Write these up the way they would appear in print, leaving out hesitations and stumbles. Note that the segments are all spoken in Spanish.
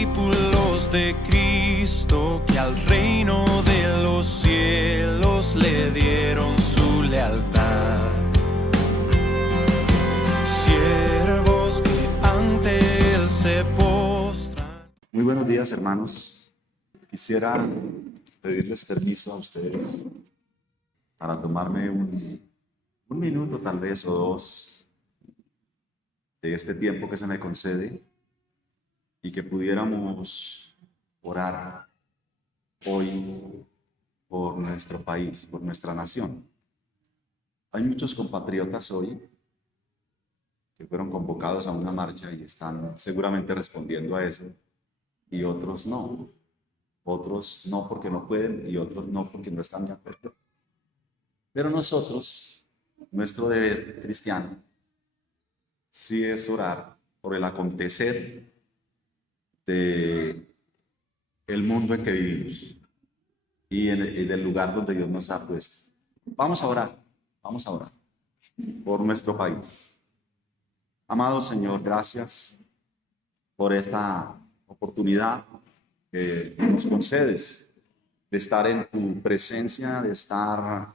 discípulos de Cristo que al reino de los cielos le dieron su lealtad. Siervos que ante él se postran. Muy buenos días, hermanos. Quisiera pedirles permiso a ustedes para tomarme un minuto tal vez o dos de este tiempo que se me concede y que pudiéramos orar hoy por nuestro país, por nuestra nación. Hay muchos compatriotas hoy que fueron convocados a una marcha y están seguramente respondiendo a eso, y otros no. Otros no porque no pueden y otros no porque no están de acuerdo. Pero nosotros, nuestro deber cristiano, sí es orar por el acontecer de el mundo en que vivimos y del lugar donde Dios nos ha puesto. Vamos a orar por nuestro país. Amado Señor, gracias por esta oportunidad que nos concedes de estar en tu presencia, de estar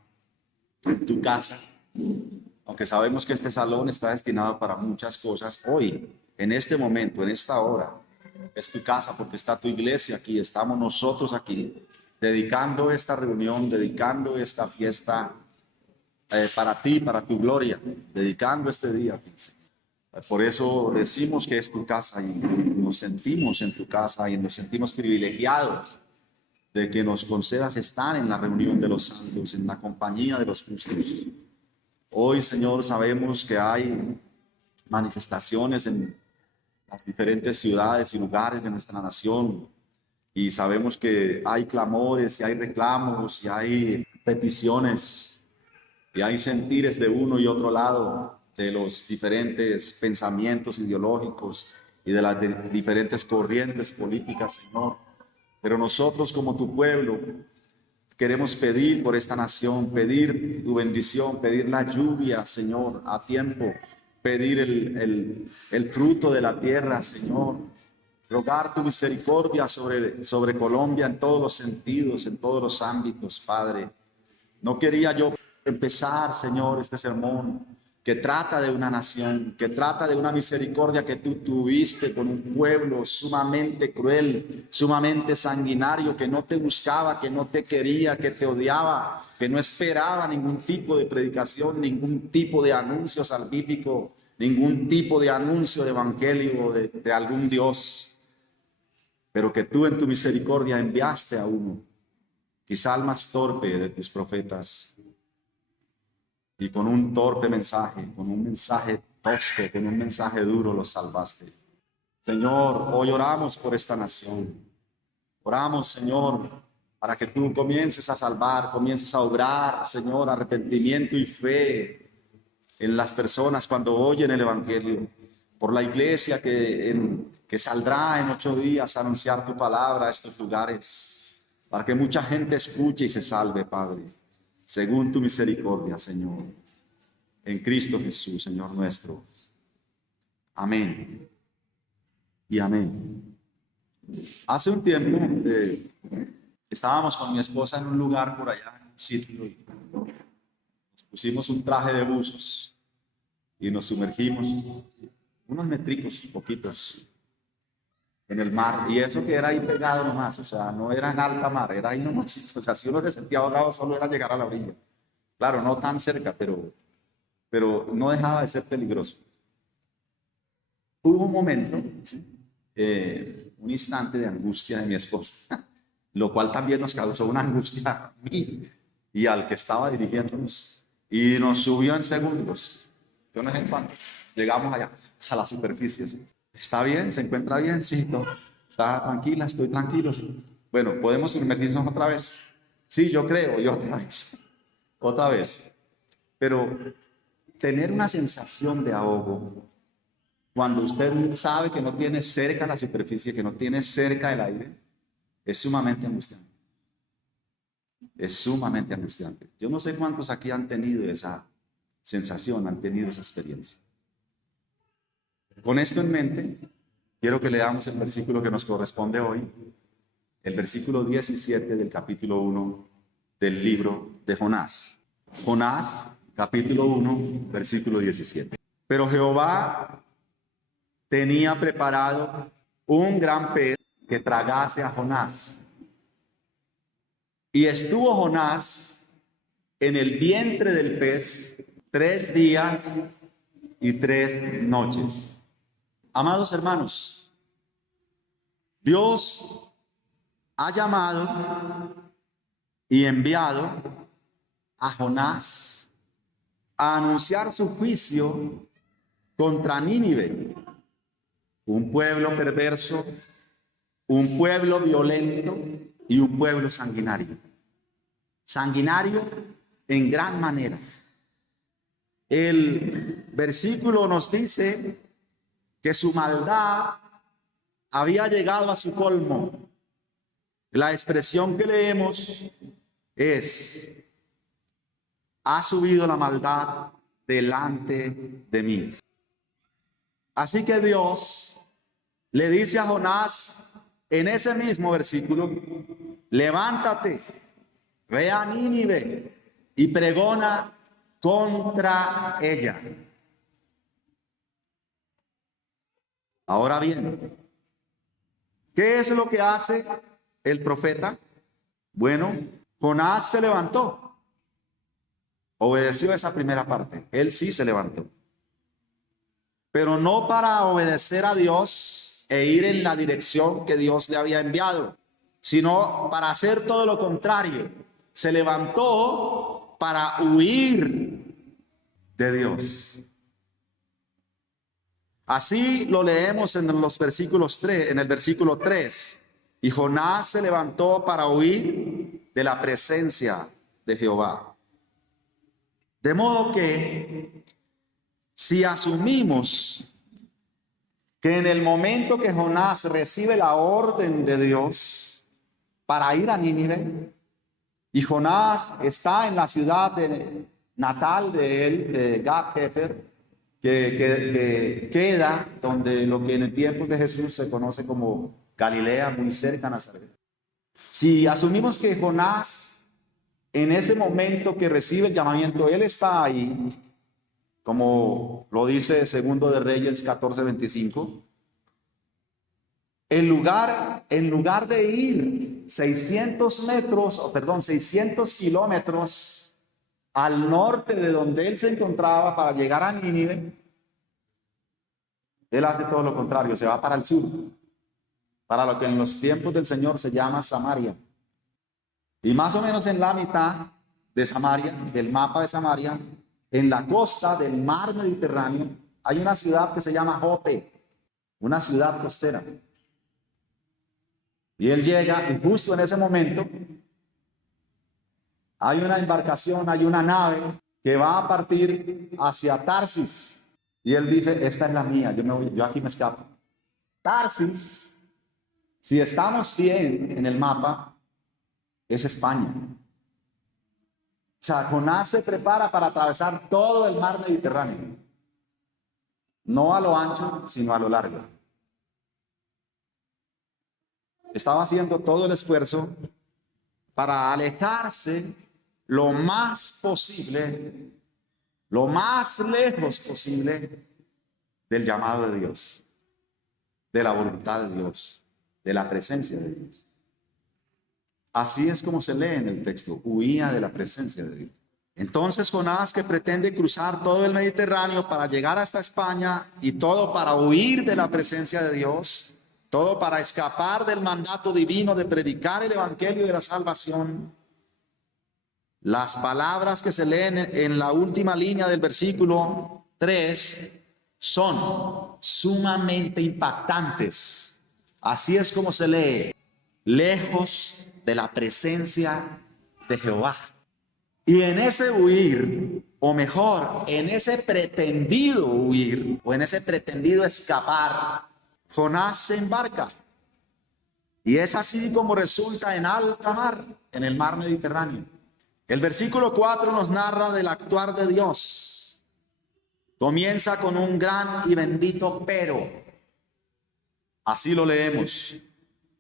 en tu casa. Aunque sabemos que este salón está destinado para muchas cosas, hoy, en este momento, en esta hora, es tu casa porque está tu iglesia aquí, estamos nosotros aquí, dedicando esta reunión, dedicando esta fiesta para ti, para tu gloria, dedicando este día. Por eso decimos que es tu casa y nos sentimos en tu casa y nos sentimos privilegiados de que nos concedas estar en la reunión de los santos, en la compañía de los justos. Hoy, Señor, sabemos que hay manifestaciones en las diferentes ciudades y lugares de nuestra nación y sabemos que hay clamores y hay reclamos y hay peticiones y hay sentires de uno y otro lado de los diferentes pensamientos ideológicos y de las diferentes corrientes políticas, Señor. Pero nosotros como tu pueblo queremos pedir por esta nación, pedir tu bendición, pedir la lluvia, Señor, a tiempo, pedir el fruto de la tierra, Señor. Rogar tu misericordia sobre Colombia en todos los sentidos, en todos los ámbitos, Padre. No quería yo empezar, Señor, este sermón que trata de una nación, que trata de una misericordia que tú tuviste con un pueblo sumamente cruel, sumamente sanguinario, que no te buscaba, que no te quería, que te odiaba, que no esperaba ningún tipo de predicación, ningún tipo de anuncio salvífico, ningún tipo de anuncio de evangelio de algún Dios, pero que tú en tu misericordia enviaste a uno, quizá el más torpe de tus profetas, y con un torpe mensaje, con un mensaje tosco, con un mensaje duro los salvaste. Señor, hoy oramos por esta nación. Oramos, Señor, para que tú comiences a salvar, comiences a obrar, Señor, arrepentimiento y fe en las personas cuando oyen el evangelio. Por la iglesia que saldrá en 8 días a anunciar tu palabra a estos lugares, para que mucha gente escuche y se salve, Padre, según tu misericordia, Señor, en Cristo Jesús, Señor nuestro. Amén y amén. Hace un tiempo estábamos con mi esposa en un lugar por allá, en un sitio, y nos pusimos un traje de buzos y nos sumergimos unos metricos, poquitos, en el mar, y eso que era ahí pegado nomás, o sea, no era en alta mar, era ahí nomás, o sea, si uno se sentía ahogado solo era llegar a la orilla, claro, no tan cerca, pero no dejaba de ser peligroso. Hubo un momento, ¿sí? Un instante de angustia de mi esposa, lo cual también nos causó una angustia a mí y al que estaba dirigiéndonos, y nos subió en segundos. Yo no sé en cuánto llegamos allá, a la superficie, ¿sí? ¿Está bien? ¿Se encuentra bien? Sí, no. ¿Está tranquila? Estoy tranquilo, sí. Bueno, ¿podemos sumergirnos otra vez? Sí, yo creo, y otra vez. Pero tener una sensación de ahogo cuando usted sabe que no tiene cerca la superficie, que no tiene cerca el aire, es sumamente angustiante. Es sumamente angustiante. Yo no sé cuántos aquí han tenido esa sensación, han tenido esa experiencia. Con esto en mente, quiero que leamos el versículo que nos corresponde hoy, el versículo 17 del capítulo 1 del libro de Jonás. Jonás, capítulo 1, versículo 17. Pero Jehová tenía preparado un gran pez que tragase a Jonás. Y estuvo Jonás en el vientre del pez 3 días y 3 noches. Amados hermanos, Dios ha llamado y enviado a Jonás a anunciar su juicio contra Nínive, un pueblo perverso, un pueblo violento y un pueblo sanguinario. Sanguinario en gran manera. El versículo nos dice que su maldad había llegado a su colmo. La expresión que leemos es: ha subido la maldad delante de mí. Así que Dios le dice a Jonás en ese mismo versículo: levántate, ve a Nínive y pregona contra ella. Ahora bien, ¿qué es lo que hace el profeta? Bueno, Jonás se levantó, obedeció esa primera parte. Él sí se levantó, pero no para obedecer a Dios e ir en la dirección que Dios le había enviado, sino para hacer todo lo contrario. Se levantó para huir de Dios. Así lo leemos en los versículos 3, en el versículo 3. Y Jonás se levantó para huir de la presencia de Jehová. De modo que, si asumimos que en el momento que Jonás recibe la orden de Dios para ir a Nínive, y Jonás está en la ciudad natal de él, de Gath-Hefer, que queda donde lo que en tiempos de Jesús se conoce como Galilea, muy cerca a Nazaret. Si asumimos que Jonás, en ese momento que recibe el llamamiento, él está ahí, como lo dice Segundo de Reyes 14:25, en lugar de ir 600 kilómetros al norte de donde él se encontraba para llegar a Nínive, él hace todo lo contrario, se va para el sur, para lo que en los tiempos del Señor se llama Samaria. Y más o menos en la mitad de Samaria, del mapa de Samaria, en la costa del mar Mediterráneo, hay una ciudad que se llama Jope, una ciudad costera. Y él llega, y justo en ese momento hay una embarcación, hay una nave que va a partir hacia Tarsis. Y él dice: esta es la mía, yo aquí me escapo. Tarsis, si estamos bien en el mapa, es España. O sea, Jonás se prepara para atravesar todo el mar Mediterráneo. No a lo ancho, sino a lo largo. Estaba haciendo todo el esfuerzo para alejarse lo más posible, lo más lejos posible del llamado de Dios, de la voluntad de Dios, de la presencia de Dios. Así es como se lee en el texto: huía de la presencia de Dios. Entonces Jonás, que pretende cruzar todo el Mediterráneo para llegar hasta España, y todo para huir de la presencia de Dios, todo para escapar del mandato divino de predicar el evangelio de la salvación. Las palabras que se leen en la última línea del versículo 3 son sumamente impactantes. Así es como se lee: lejos de la presencia de Jehová. Y en ese huir, o mejor, en ese pretendido huir, o en ese pretendido escapar, Jonás se embarca. Y es así como resulta en alta mar, en el mar Mediterráneo. El versículo 4 nos narra del actuar de Dios. Comienza con un gran y bendito pero. Así lo leemos.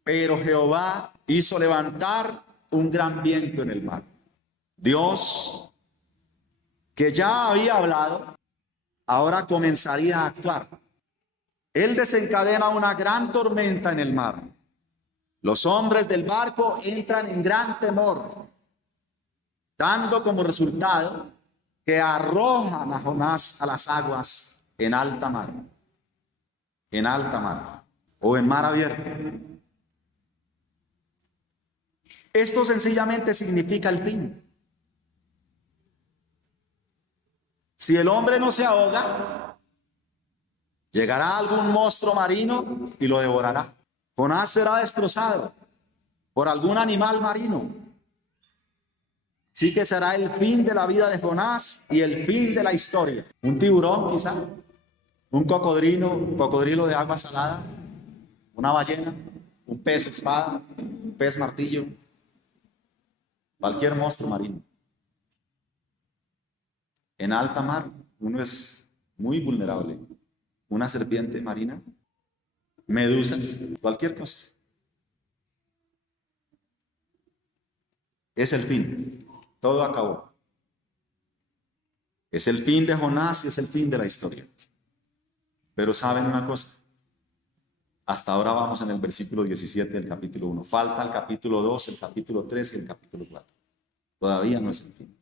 Pero Jehová hizo levantar un gran viento en el mar. Dios, que ya había hablado, ahora comenzaría a actuar. Él desencadena una gran tormenta en el mar. Los hombres del barco entran en gran temor, dando como resultado que arrojan a Jonás a las aguas en alta mar. En alta mar o en mar abierto. Esto sencillamente significa el fin. Si el hombre no se ahoga, llegará algún monstruo marino y lo devorará. Jonás será destrozado por algún animal marino. Sí que será el fin de la vida de Jonás y el fin de la historia. Un tiburón quizá, un cocodrilo de agua salada, una ballena, un pez espada, un pez martillo, cualquier monstruo marino. En alta mar uno es muy vulnerable. Una serpiente marina, medusas, cualquier cosa. Es el fin. Todo acabó. Es el fin de Jonás y es el fin de la historia. Pero ¿saben una cosa? Hasta ahora vamos en el versículo 17 del capítulo 1. Falta el capítulo 2, el capítulo 3 y el capítulo 4. Todavía no es el fin.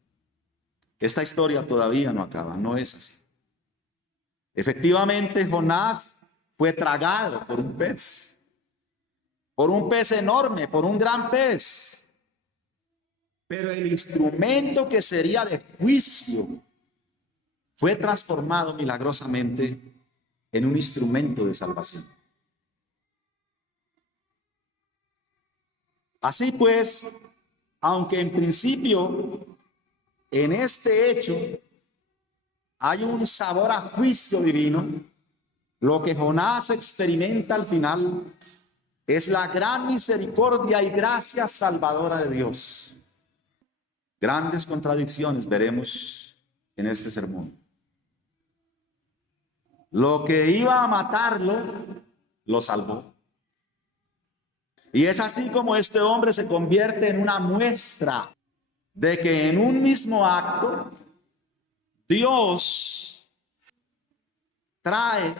Esta historia todavía no acaba, no es así. Efectivamente, Jonás fue tragado por un pez enorme, por un gran pez. Pero el instrumento que sería de juicio fue transformado milagrosamente en un instrumento de salvación. Así pues, aunque en principio en este hecho hay un sabor a juicio divino, lo que Jonás experimenta al final es la gran misericordia y gracia salvadora de Dios. Grandes contradicciones veremos en este sermón. Lo que iba a matarlo, lo salvó. Y es así como este hombre se convierte en una muestra de que en un mismo acto Dios trae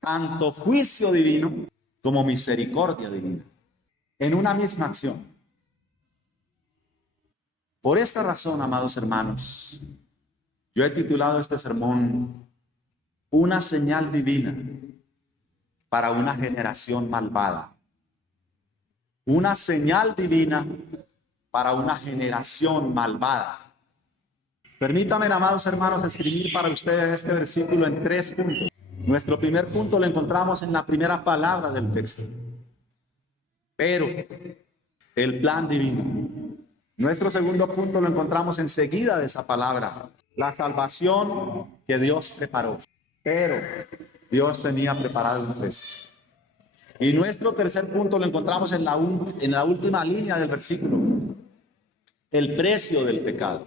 tanto juicio divino como misericordia divina en una misma acción. Por esta razón, amados hermanos, yo he titulado este sermón Una señal divina para una generación malvada. Una señal divina para una generación malvada. Permítanme, amados hermanos, escribir para ustedes este versículo en 3 puntos. Nuestro primer punto lo encontramos en la primera palabra del texto. Pero el plan divino. Nuestro segundo punto lo encontramos enseguida de esa palabra. La salvación que Dios preparó. Pero Dios tenía preparado un pez. Y nuestro tercer punto lo encontramos en la última línea del versículo. El precio del pecado.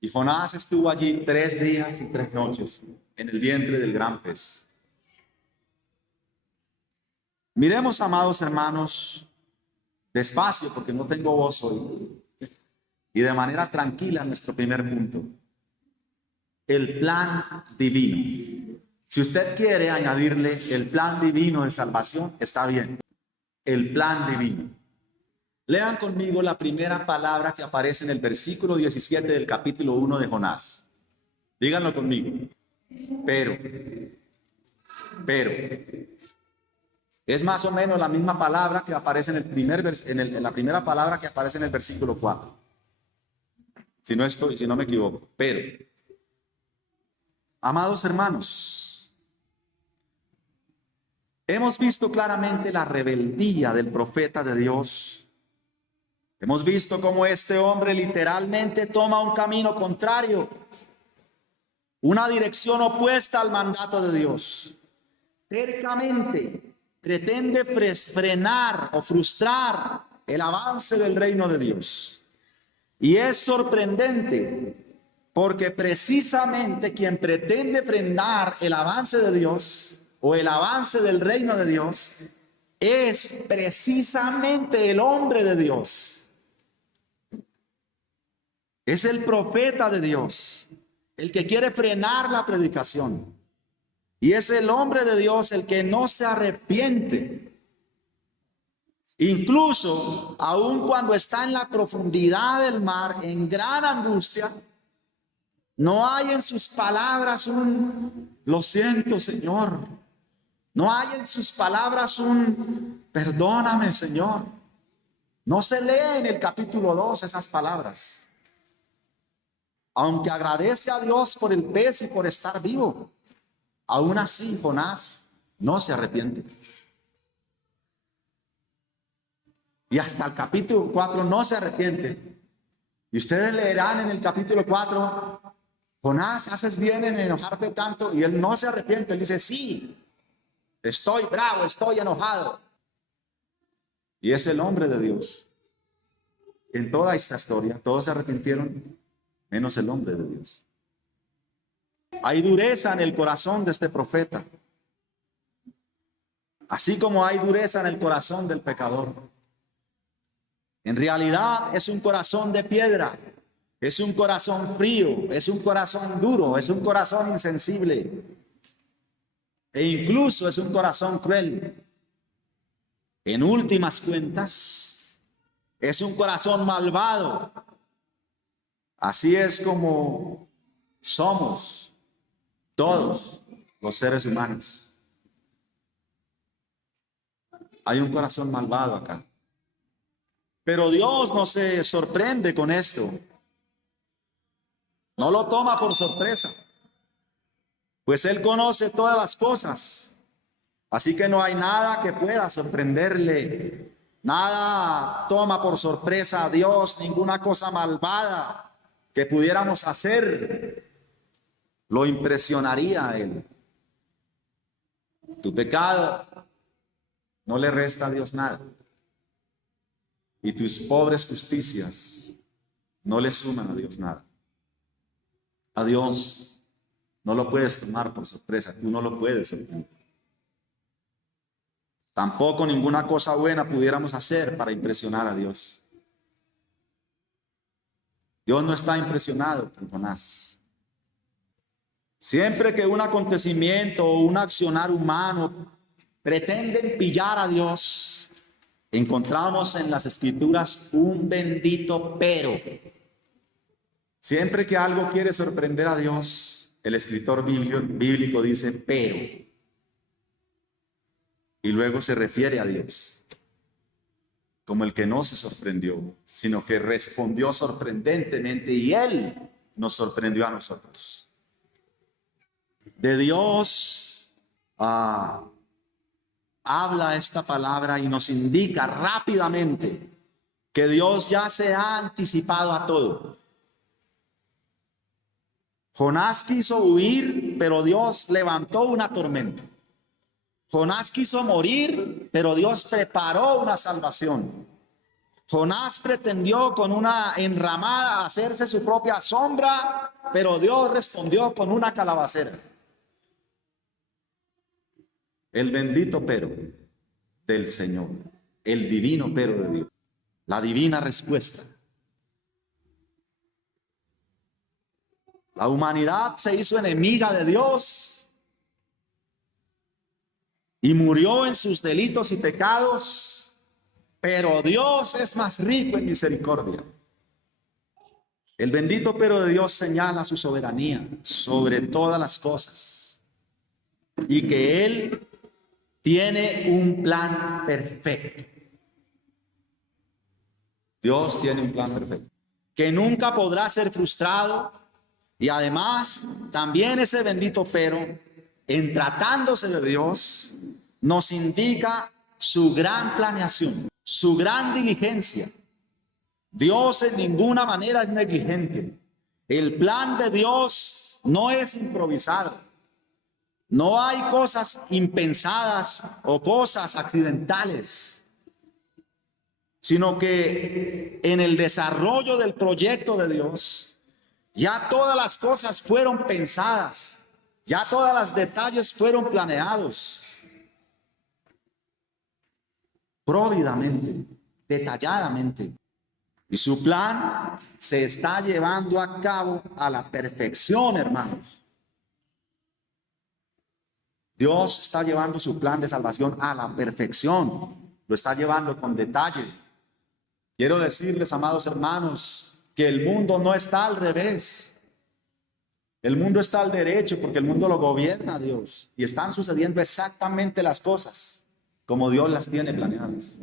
Y Jonás estuvo allí 3 días y 3 noches en el vientre del gran pez. Miremos, amados hermanos, despacio porque no tengo voz hoy, y de manera tranquila nuestro primer punto. El plan divino. Si usted quiere añadirle el plan divino de salvación, está bien. El plan divino. Lean conmigo la primera palabra que aparece en el versículo 17 del capítulo 1 de Jonás. Díganlo conmigo. Pero. Es más o menos la misma palabra que aparece en la primera palabra que aparece en el versículo 4. Si no me equivoco. Pero. Amados hermanos, hemos visto claramente la rebeldía del profeta de Dios. Hemos visto cómo este hombre literalmente toma un camino contrario, una dirección opuesta al mandato de Dios. Tercamente pretende frenar o frustrar el avance del reino de Dios. Y es sorprendente porque precisamente quien pretende frenar el avance de Dios o el avance del reino de Dios es precisamente el hombre de Dios. Es el profeta de Dios, el que quiere frenar la predicación. Y es el hombre de Dios el que no se arrepiente. Incluso, aun cuando está en la profundidad del mar, en gran angustia, no hay en sus palabras un "lo siento, Señor". No hay en sus palabras un "perdóname, Señor". No se lee en el capítulo 2 esas palabras. Aunque agradece a Dios por el pez y por estar vivo, aún así Jonás no se arrepiente. Y hasta el capítulo 4 no se arrepiente. Y ustedes leerán en el capítulo 4, Jonás, haces bien en enojarte tanto, y él no se arrepiente. Él dice, sí, estoy bravo, estoy enojado. Y es el hombre de Dios. En toda esta historia, todos se arrepintieron, menos el hombre de Dios. Hay dureza en el corazón de este profeta, así como hay dureza en el corazón del pecador. En realidad es un corazón de piedra, es un corazón frío, es un corazón duro, es un corazón insensible e incluso es un corazón cruel. En últimas cuentas, es un corazón malvado. Así es como somos todos los seres humanos. Hay un corazón malvado acá. Pero Dios no se sorprende con esto. No lo toma por sorpresa, pues Él conoce todas las cosas. Así que no hay nada que pueda sorprenderle. Nada toma por sorpresa a Dios, ninguna cosa malvada que pudiéramos hacer lo impresionaría a Él. Tu pecado no le resta a Dios nada. Y tus pobres justicias no le suman a Dios nada. A Dios no lo puedes tomar por sorpresa, tú no lo puedes sorprender. Tampoco ninguna cosa buena pudiéramos hacer para impresionar a Dios. Dios no está impresionado con Jonás. Siempre que un acontecimiento o un accionar humano pretenden pillar a Dios, encontramos en las Escrituras un bendito pero. Siempre que algo quiere sorprender a Dios, el escritor bíblico dice pero. Y luego se refiere a Dios como el que no se sorprendió, sino que respondió sorprendentemente y Él nos sorprendió a nosotros. De Dios habla esta palabra y nos indica rápidamente que Dios ya se ha anticipado a todo. Jonás quiso huir, pero Dios levantó una tormenta. Jonás quiso morir, pero Dios preparó una salvación. Jonás pretendió con una enramada hacerse su propia sombra, pero Dios respondió con una calabacera. El bendito pero del Señor, el divino pero de Dios, la divina respuesta. La humanidad se hizo enemiga de Dios y murió en sus delitos y pecados, pero Dios es más rico en misericordia. El bendito pero de Dios señala su soberanía sobre todas las cosas y que Él tiene un plan perfecto. Dios tiene un plan perfecto que nunca podrá ser frustrado. Y además, también ese bendito pero, en tratándose de Dios, nos indica su gran planeación, su gran diligencia. Dios en ninguna manera es negligente. El plan de Dios no es improvisado. No hay cosas impensadas o cosas accidentales, sino que en el desarrollo del proyecto de Dios, ya todas las cosas fueron pensadas Ya todos los detalles fueron planeados próvidamente, detalladamente. Y su plan se está llevando a cabo a la perfección, hermanos. Dios está llevando su plan de salvación a la perfección. Lo está llevando con detalle. Quiero decirles, amados hermanos, que el mundo no está al revés. El mundo está al derecho porque el mundo lo gobierna Dios. Y están sucediendo exactamente las cosas como Dios las tiene planeadas.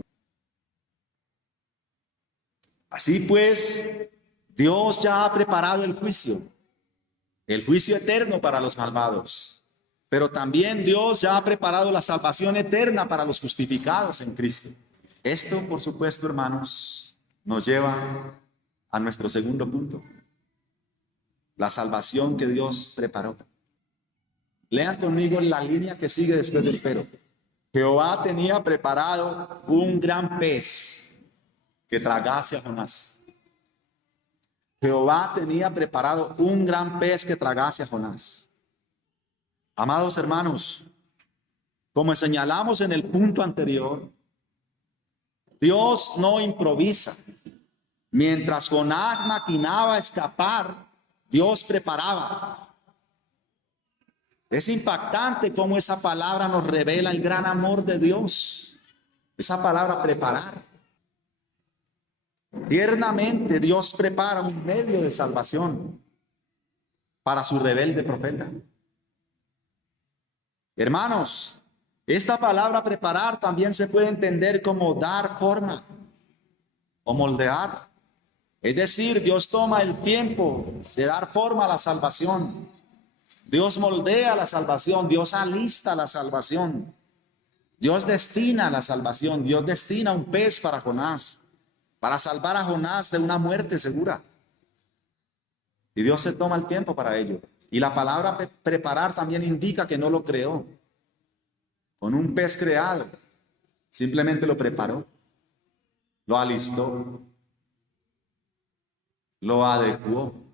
Así pues, Dios ya ha preparado el juicio eterno para los malvados. Pero también Dios ya ha preparado la salvación eterna para los justificados en Cristo. Esto, por supuesto, hermanos, nos lleva a nuestro segundo punto. La salvación que Dios preparó. Lean conmigo la línea que sigue después del pero. Jehová tenía preparado un gran pez que tragase a Jonás. Jehová tenía preparado un gran pez que tragase a Jonás. Amados hermanos, como señalamos en el punto anterior, Dios no improvisa. Mientras Jonás maquinaba escapar, Dios preparaba. Es impactante cómo esa palabra nos revela el gran amor de Dios. Esa palabra preparar. Tiernamente Dios prepara un medio de salvación para su rebelde profeta. Hermanos, esta palabra preparar también se puede entender como dar forma o moldear. Es decir, Dios toma el tiempo de dar forma a la salvación. Dios moldea la salvación, Dios alista la salvación. Dios destina la salvación, Dios destina un pez para Jonás, para salvar a Jonás de una muerte segura. Y Dios se toma el tiempo para ello. Y la palabra preparar también indica que no lo creó con un pez creado, simplemente lo preparó, lo alistó, lo adecuó.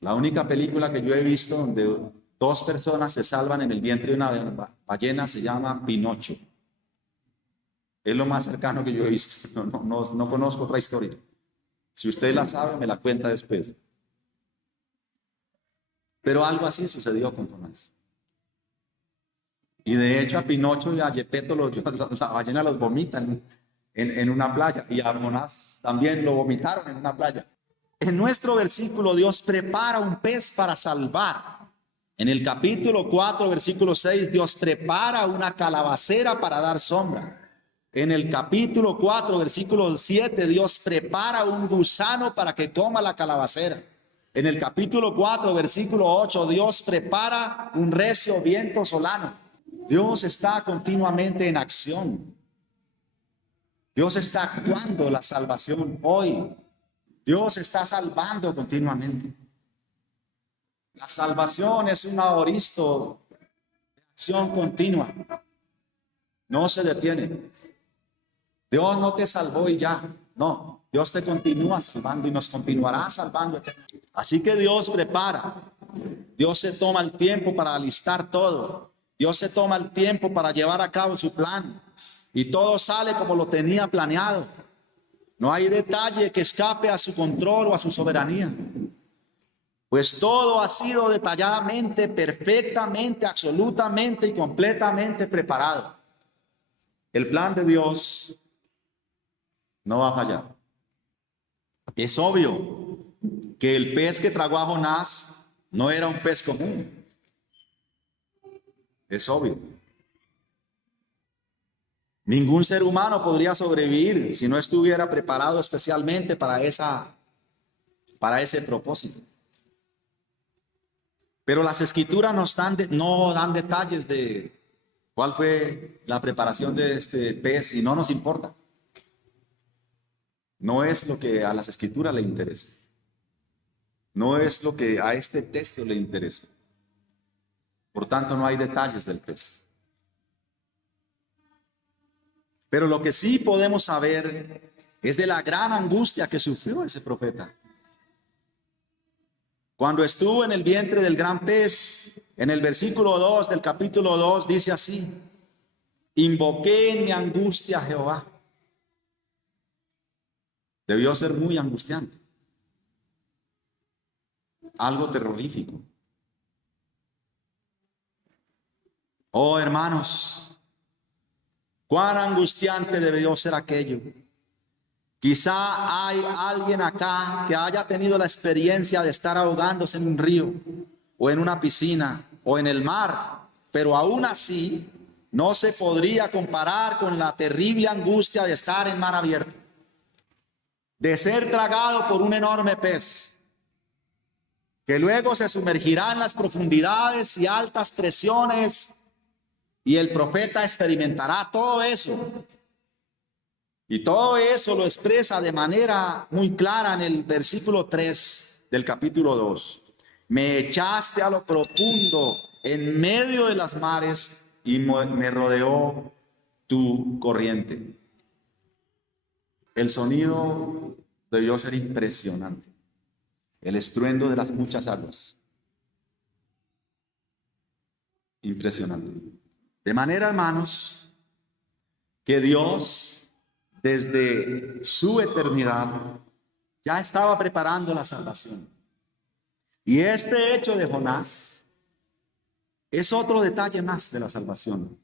La única película que yo he visto donde dos personas se salvan en el vientre de una ballena se llama Pinocho. Es lo más cercano que yo he visto. No conozco otra historia. Si usted la sabe, me la cuenta después. Pero algo así sucedió con Jonás. Y de hecho a Pinocho y a Gepetto la ballena los vomitan en una playa. Y a Jonás también lo vomitaron en una playa. En nuestro versículo Dios prepara un pez para salvar. En el capítulo 4, versículo 6, Dios prepara una calabacera para dar sombra. En el capítulo 4, versículo 7, Dios prepara un gusano para que coma la calabacera. En el capítulo 4, versículo 8, Dios prepara un recio viento solano. Dios está continuamente en acción. Dios está actuando la salvación hoy. Dios está salvando continuamente. La salvación es un aoristo de acción continua. No se detiene. Dios no te salvó y ya. No, Dios te continúa salvando y nos continuará salvando. Así que Dios prepara. Dios se toma el tiempo para alistar todo. Dios se toma el tiempo para llevar a cabo su plan. Y todo sale como lo tenía planeado. No hay detalle que escape a su control o a su soberanía. Pues todo ha sido detalladamente, perfectamente, absolutamente y completamente preparado. El plan de Dios no va a fallar. Es obvio que el pez que tragó a Jonás no era un pez común. Es obvio. Ningún ser humano podría sobrevivir si no estuviera preparado especialmente para ese propósito. Pero las escrituras no dan detalles de cuál fue la preparación de este pez y no nos importa. No es lo que a las escrituras le interesa. No es lo que a este texto le interesa. Por tanto, no hay detalles del pez. Pero lo que sí podemos saber es de la gran angustia que sufrió ese profeta. Cuando estuvo en el vientre del gran pez, en el versículo 2 del capítulo 2 dice así: invoqué en mi angustia a Jehová. Debió ser muy angustiante, algo terrorífico. Oh, hermanos, cuán angustiante debió ser aquello. Quizá hay alguien acá que haya tenido la experiencia de estar ahogándose en un río o en una piscina o en el mar, pero aún así no se podría comparar con la terrible angustia de estar en mar abierto, de ser tragado por un enorme pez, que luego se sumergirá en las profundidades y altas presiones, y el profeta experimentará todo eso. Y todo eso lo expresa de manera muy clara en el versículo 3 del capítulo 2. Me echaste a lo profundo, en medio de las mares, y me rodeó tu corriente. El sonido debió ser impresionante. El estruendo de las muchas aguas. Impresionante. De manera, hermanos, que Dios, desde su eternidad, ya estaba preparando la salvación. Y este hecho de Jonás es otro detalle más de la salvación.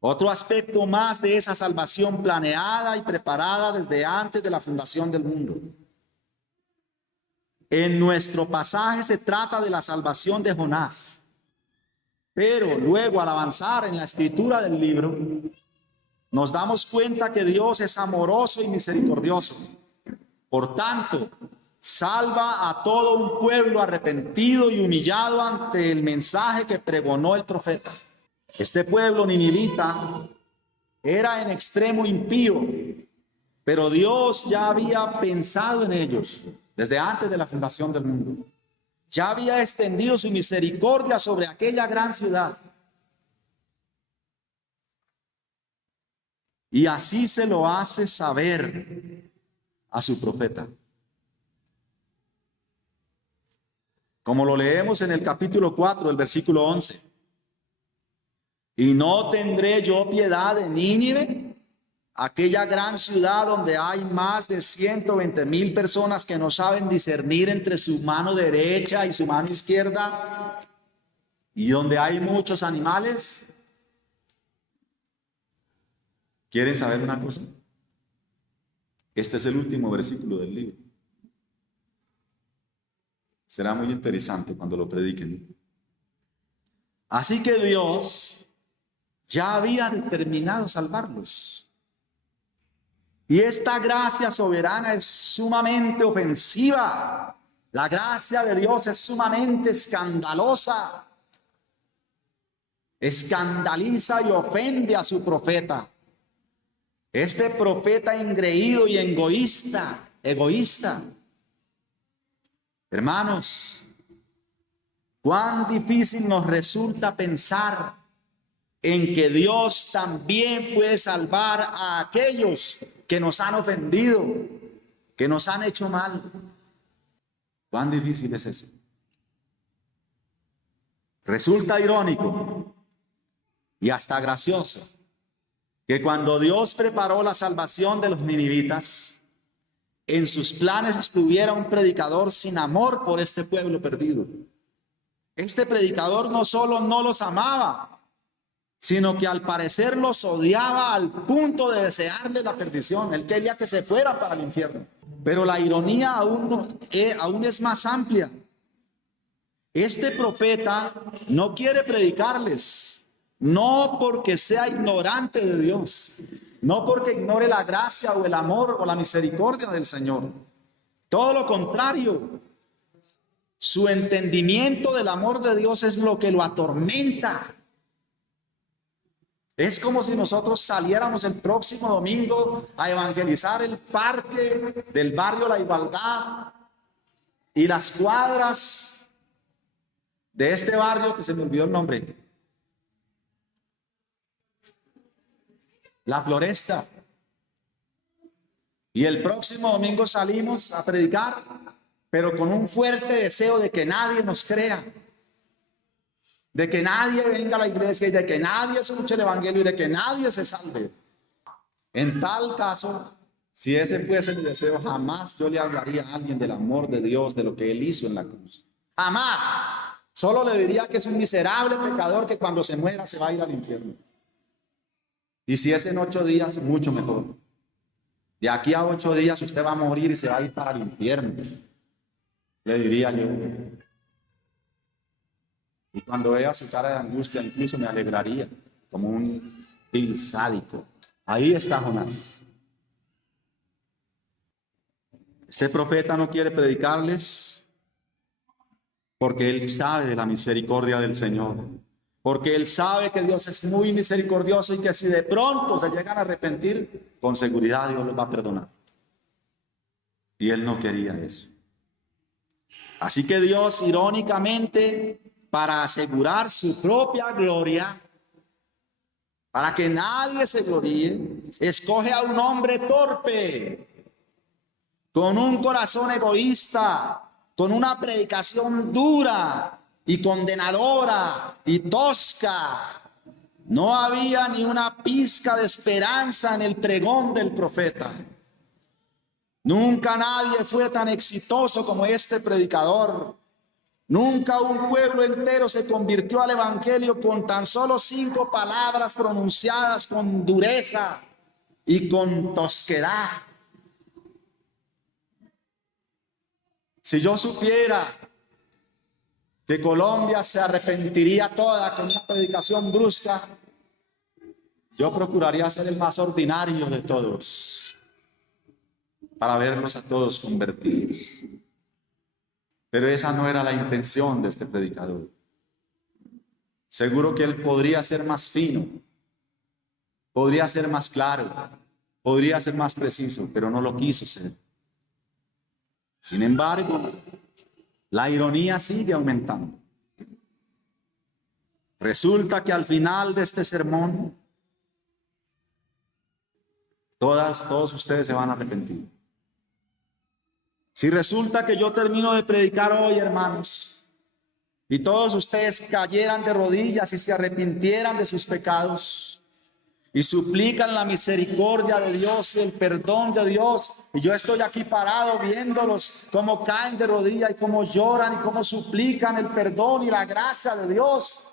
Otro aspecto más de esa salvación planeada y preparada desde antes de la fundación del mundo. En nuestro pasaje se trata de la salvación de Jonás. Pero luego, al avanzar en la escritura del libro, nos damos cuenta que Dios es amoroso y misericordioso. Por tanto, salva a todo un pueblo arrepentido y humillado ante el mensaje que pregonó el profeta. Este pueblo ninivita era en extremo impío, pero Dios ya había pensado en ellos desde antes de la fundación del mundo. Ya había extendido su misericordia sobre aquella gran ciudad. Y así se lo hace saber a su profeta. Como lo leemos en el capítulo 4, el versículo 11. Y no tendré yo piedad de Nínive, aquella gran ciudad donde hay más de 120,000 personas que no saben discernir entre su mano derecha y su mano izquierda, y donde hay muchos animales. ¿Quieren saber una cosa? Este es el último versículo del libro. Será muy interesante cuando lo prediquen. Así que Dios ya había determinado salvarlos. Y esta gracia soberana es sumamente ofensiva. La gracia de Dios es sumamente escandalosa. Escandaliza y ofende a su profeta. Este profeta engreído y egoísta. Hermanos, cuán difícil nos resulta pensar en que Dios también puede salvar a aquellos que nos han ofendido, que nos han hecho mal. ¿Cuán difícil es eso? Resulta irónico y hasta gracioso que cuando Dios preparó la salvación de los ninivitas, en sus planes estuviera un predicador sin amor por este pueblo perdido. Este predicador no solo no los amaba, sino que al parecer los odiaba al punto de desearles la perdición. Él quería que se fueran para el infierno. Pero la ironía aún es más amplia. Este profeta no quiere predicarles, no porque sea ignorante de Dios, no porque ignore la gracia o el amor o la misericordia del Señor. Todo lo contrario, su entendimiento del amor de Dios es lo que lo atormenta. Es como si nosotros saliéramos el próximo domingo a evangelizar el parque del barrio La Igualdad y las cuadras de este barrio que se me olvidó el nombre. La Floresta. Y el próximo domingo salimos a predicar, pero con un fuerte deseo de que nadie nos crea, de que nadie venga a la iglesia y de que nadie escuche el evangelio y de que nadie se salve. En tal caso, si ese fuese mi deseo, jamás yo le hablaría a alguien del amor de Dios, de lo que Él hizo en la cruz. Jamás. Solo le diría que es un miserable pecador que cuando se muera se va a ir al infierno. Y si es en 8 días, mucho mejor. De aquí a 8 días usted va a morir y se va a ir para el infierno, le diría yo. Y cuando vea su cara de angustia, incluso me alegraría, como un vil sádico. Ahí está Jonás. Este profeta no quiere predicarles porque él sabe de la misericordia del Señor. Porque él sabe que Dios es muy misericordioso y que si de pronto se llegan a arrepentir, con seguridad Dios los va a perdonar. Y él no quería eso. Así que Dios, irónicamente, para asegurar su propia gloria, para que nadie se gloríe, escoge a un hombre torpe, con un corazón egoísta, con una predicación dura y condenadora y tosca. No había ni una pizca de esperanza en el pregón del profeta. Nunca nadie fue tan exitoso como este predicador. Nunca un pueblo entero se convirtió al evangelio con tan solo 5 palabras pronunciadas con dureza y con tosquedad. Si yo supiera que Colombia se arrepentiría toda con una predicación brusca, yo procuraría ser el más ordinario de todos para verlos a todos convertidos. Pero esa no era la intención de este predicador. Seguro que él podría ser más fino, podría ser más claro, podría ser más preciso, pero no lo quiso ser. Sin embargo, la ironía sigue aumentando. Resulta que al final de este sermón, todos ustedes se van a arrepentir. Si resulta que yo termino de predicar hoy, hermanos, y todos ustedes cayeran de rodillas y se arrepintieran de sus pecados y suplican la misericordia de Dios y el perdón de Dios, y yo estoy aquí parado viéndolos cómo caen de rodillas y cómo lloran y cómo suplican el perdón y la gracia de Dios,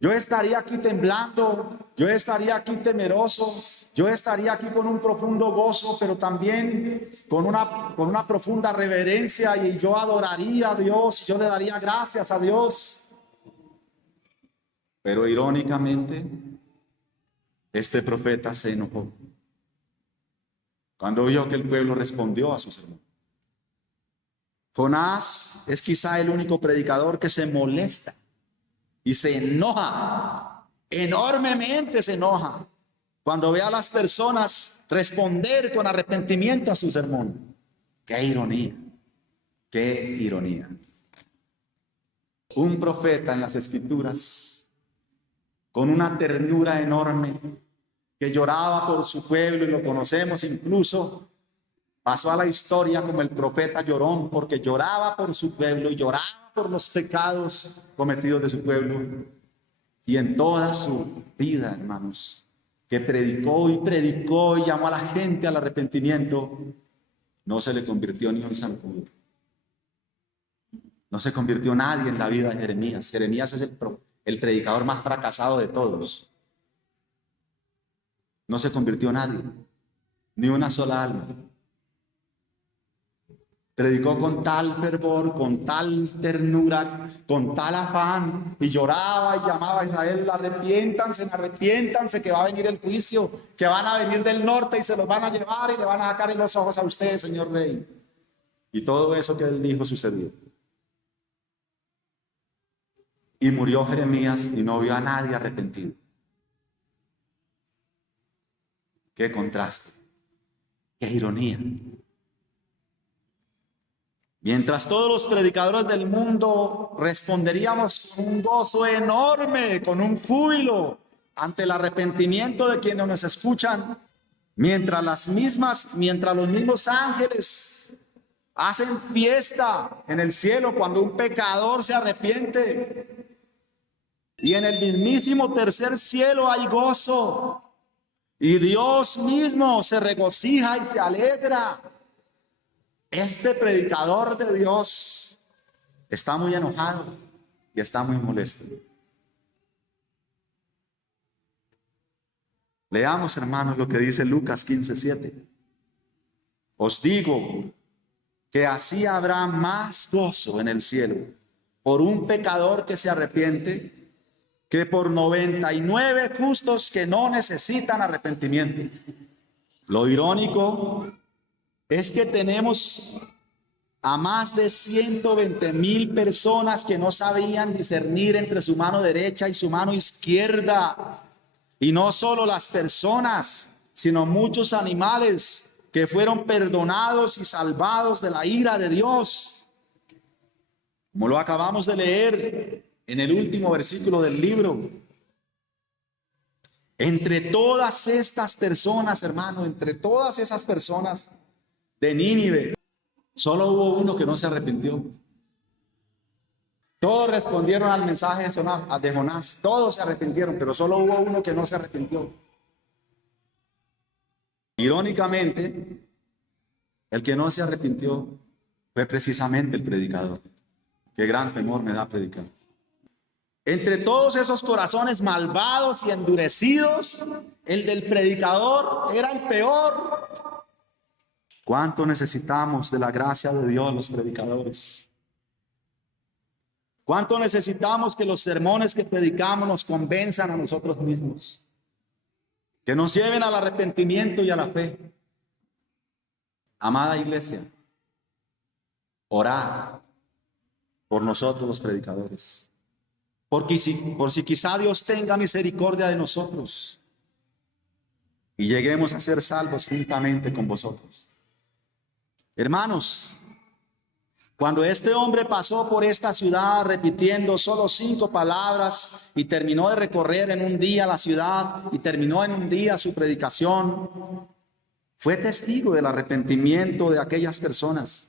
yo estaría aquí temblando, yo estaría aquí temeroso, yo estaría aquí con un profundo gozo, pero también con una profunda reverencia, y yo adoraría a Dios y yo le daría gracias a Dios. Pero irónicamente, este profeta se enojó cuando vio que el pueblo respondió a su sermón. Jonás es quizá el único predicador que se molesta y se enoja, enormemente se enoja, cuando ve a las personas responder con arrepentimiento a su sermón. ¡Qué ironía! ¡Qué ironía! Un profeta en las Escrituras, con una ternura enorme, que lloraba por su pueblo, y lo conocemos incluso, pasó a la historia como el profeta llorón, porque lloraba por su pueblo y lloraba por los pecados cometidos de su pueblo. Y en toda su vida, hermanos, que predicó y llamó a la gente al arrepentimiento, no se le convirtió ni un zancudo. No se convirtió nadie en la vida de Jeremías. Jeremías es el predicador más fracasado de todos. No se convirtió nadie, ni una sola alma. Predicó con tal fervor, con tal ternura, con tal afán, y lloraba y llamaba a Israel: arrepiéntanse, que va a venir el juicio, que van a venir del norte y se los van a llevar y le van a sacar en los ojos a ustedes, señor rey. Y todo eso que él dijo sucedió. Y murió Jeremías y no vio a nadie arrepentido. Qué contraste, qué ironía. Mientras todos los predicadores del mundo responderíamos con un gozo enorme, con un júbilo ante el arrepentimiento de quienes nos escuchan, mientras los mismos ángeles Hacen fiesta en el cielo cuando un pecador se arrepiente. Y en el mismísimo tercer cielo hay gozo. Y Dios mismo se regocija y se alegra. Este predicador de Dios está muy enojado y está muy molesto. Leamos, hermanos, lo que dice Lucas 15:7. Os digo que así habrá más gozo en el cielo por un pecador que se arrepiente que por 99 justos que no necesitan arrepentimiento. Lo irónico es que tenemos a más de 120,000 personas que no sabían discernir entre su mano derecha y su mano izquierda. Y no solo las personas, sino muchos animales que fueron perdonados y salvados de la ira de Dios. Como lo acabamos de leer en el último versículo del libro. Entre todas estas personas, hermano, entre todas esas personas de Nínive, solo hubo uno que no se arrepintió. Todos respondieron al mensaje de Jonás, todos se arrepintieron, pero solo hubo uno que no se arrepintió. Irónicamente, el que no se arrepintió fue precisamente el predicador. Qué gran temor me da predicar. Entre todos esos corazones malvados y endurecidos, el del predicador era el peor. ¿Cuánto necesitamos de la gracia de Dios los predicadores? ¿Cuánto necesitamos que los sermones que predicamos nos convenzan a nosotros mismos? Que nos lleven al arrepentimiento y a la fe. Amada iglesia, orad por nosotros los predicadores. Por si quizá Dios tenga misericordia de nosotros y lleguemos a ser salvos juntamente con vosotros. Hermanos, cuando este hombre pasó por esta ciudad repitiendo solo 5 palabras y terminó de recorrer en un día la ciudad y terminó en un día su predicación, fue testigo del arrepentimiento de aquellas personas,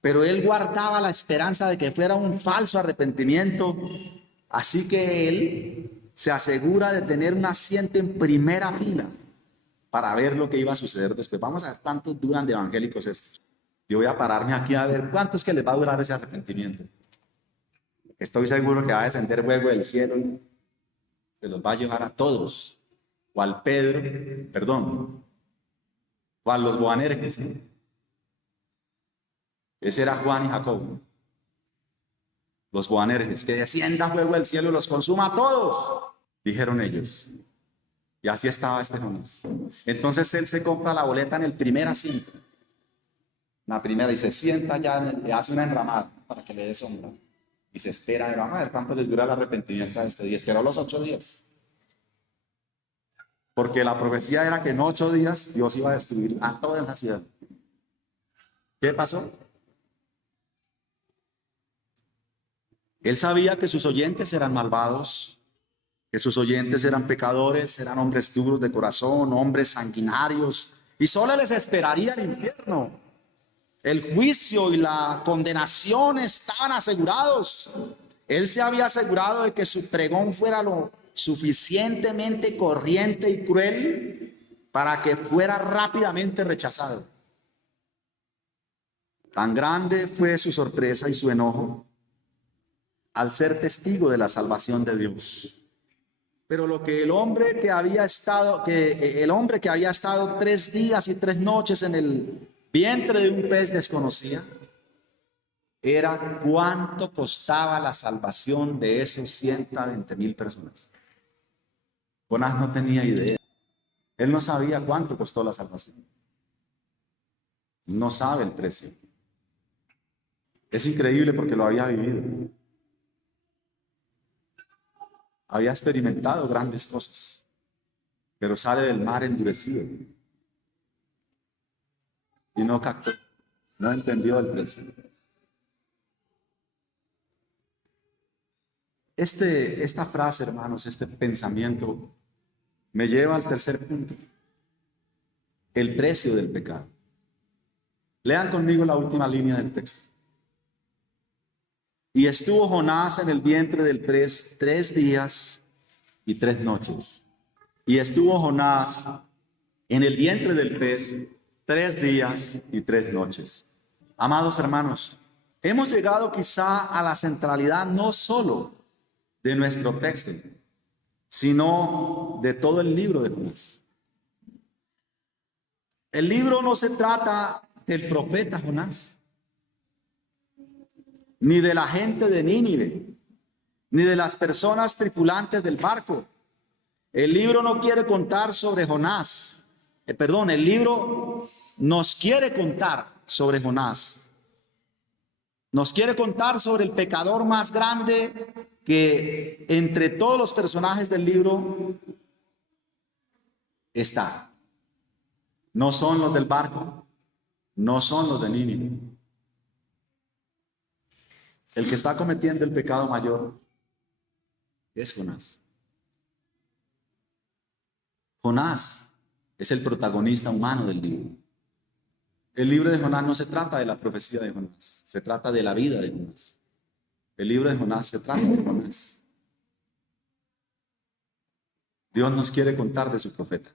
pero él guardaba la esperanza de que fuera un falso arrepentimiento, así que él se asegura de tener un asiento en primera fila para ver lo que iba a suceder después. Vamos a ver cuántos duran de evangélicos estos. Yo voy a pararme aquí a ver cuánto es que les va a durar ese arrepentimiento. Estoy seguro que va a descender fuego del cielo y se los va a llevar a todos. O al o a los Boanerges, ¿no? Ese era Juan y Jacob. Los Boanerges, que descienda fuego del cielo y los consuma a todos, dijeron ellos. Y así estaba este Jonás. Entonces él se compra la boleta en el primer asiento. La primera, y se sienta ya, le hace una enramada para que le dé sombra. Y se espera, vamos a ver cuánto les dura el arrepentimiento a este día. Esperó los 8 días. Porque la profecía era que en 8 días Dios iba a destruir a toda la ciudad. ¿Qué pasó? Él sabía que sus oyentes eran malvados, que sus oyentes eran pecadores, eran hombres duros de corazón, hombres sanguinarios, y solo les esperaría el infierno. El juicio y la condenación estaban asegurados. Él se había asegurado de que su pregón fuera lo suficientemente corriente y cruel para que fuera rápidamente rechazado. Tan grande fue su sorpresa y su enojo al ser testigo de la salvación de Dios. Pero lo que el hombre que había estado 3 días y 3 noches en el vientre de un pez desconocía era cuánto costaba la salvación de esos 120,000 personas. Jonás no tenía idea. Él no sabía cuánto costó la salvación. No sabe el precio. Es increíble porque lo había vivido. Había experimentado grandes cosas, pero sale del mar endurecido y no captó, no entendió el precio. Esta frase, hermanos, este pensamiento me lleva al tercer punto: el precio del pecado. Lean conmigo la última línea del texto. Y estuvo Jonás en el vientre del pez 3 días y 3 noches. Y estuvo Jonás en el vientre del pez 3 días y 3 noches. Amados hermanos, hemos llegado quizá a la centralidad no solo de nuestro texto, sino de todo el libro de Jonás. El libro no se trata del profeta Jonás, ni de la gente de Nínive, ni de las personas tripulantes del barco. El libro no quiere contar sobre Jonás. El libro nos quiere contar sobre Jonás. Nos quiere contar sobre el pecador más grande que entre todos los personajes del libro está. No son los del barco, no son los de Nínive. El que está cometiendo el pecado mayor es Jonás. Jonás es el protagonista humano del libro. El libro de Jonás no se trata de la profecía de Jonás, se trata de la vida de Jonás. El libro de Jonás se trata de Jonás. Dios nos quiere contar de su profeta,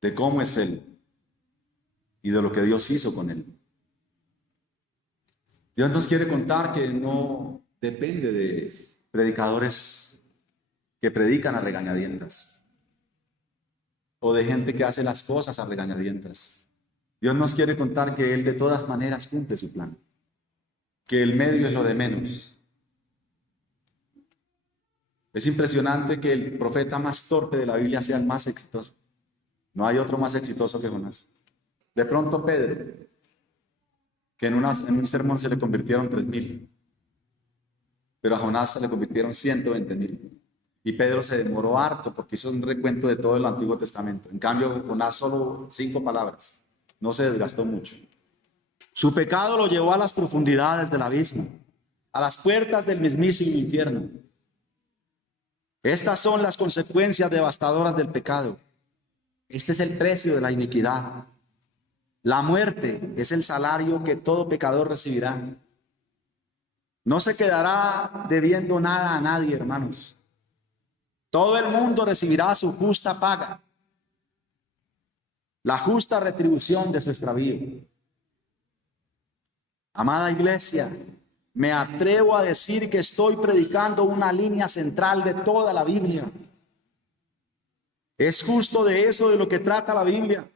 de cómo es él y de lo que Dios hizo con él. Dios nos quiere contar que no depende de predicadores que predican a regañadientas o de gente que hace las cosas a regañadientas. Dios nos quiere contar que Él de todas maneras cumple su plan, que el medio es lo de menos. Es impresionante que el profeta más torpe de la Biblia sea el más exitoso. No hay otro más exitoso que Jonás. De pronto Pedro, que en un sermón se le convirtieron 3,000, pero a Jonás se le convirtieron 120,000. Y Pedro se demoró harto porque hizo un recuento de todo el Antiguo Testamento. En cambio, Jonás solo 5 palabras. No se desgastó mucho. Su pecado lo llevó a las profundidades del abismo, a las puertas del mismísimo infierno. Estas son las consecuencias devastadoras del pecado. Este es el precio de la iniquidad. La muerte es el salario que todo pecador recibirá. No se quedará debiendo nada a nadie, hermanos. Todo el mundo recibirá su justa paga, la justa retribución de su extravío. Amada iglesia, me atrevo a decir que estoy predicando una línea central de toda la Biblia. Es justo de eso de lo que trata la Biblia.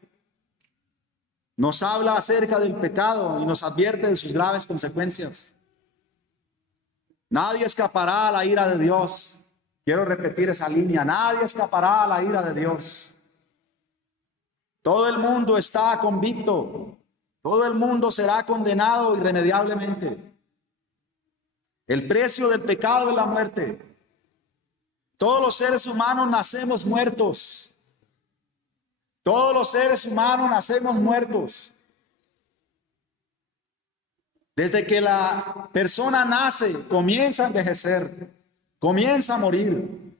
Nos habla acerca del pecado y nos advierte de sus graves consecuencias. Nadie escapará a la ira de Dios. Quiero repetir esa línea. Nadie escapará a la ira de Dios. Todo el mundo está convicto. Todo el mundo será condenado irremediablemente. El precio del pecado es la muerte. Todos los seres humanos nacemos muertos. Todos los seres humanos nacemos muertos. Desde que la persona nace, comienza a envejecer, comienza a morir.